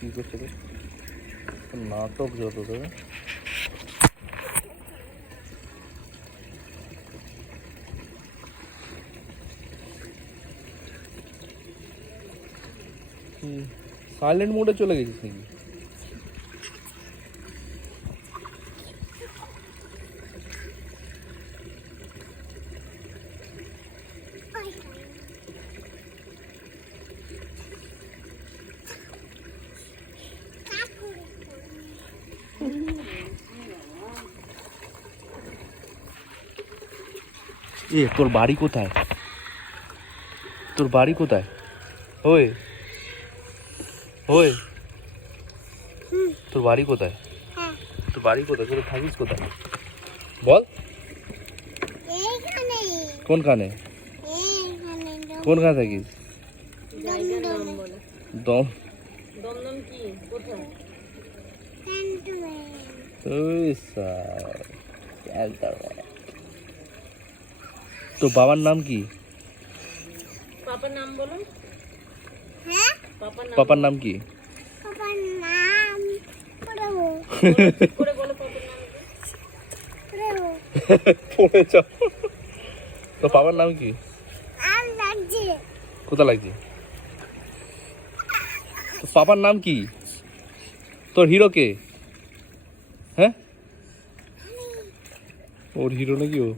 কি করছে রে? নাটক যত তোর সাইলেন্ট মোডে চলে গেছিস নাকি? এ তোর বাড়ি কোথায়? তোর বাড়ি কোথায়? ওই ওই তোর বাড়ি কোথায়? তোর বাড়ি কোথায়? তোর থাকিস কোথায় বল? কোনখানে? কোনখানে থাকিস? দম তোর বাবার নাম কি? পাপার নাম বলো। পাপার নাম কি? তোর বাবার নাম কি? কোথা লাগছে? তোর পাপার নাম কি? তোর হিরো কে? হ্যাঁ, ওর হিরো নাকি ও?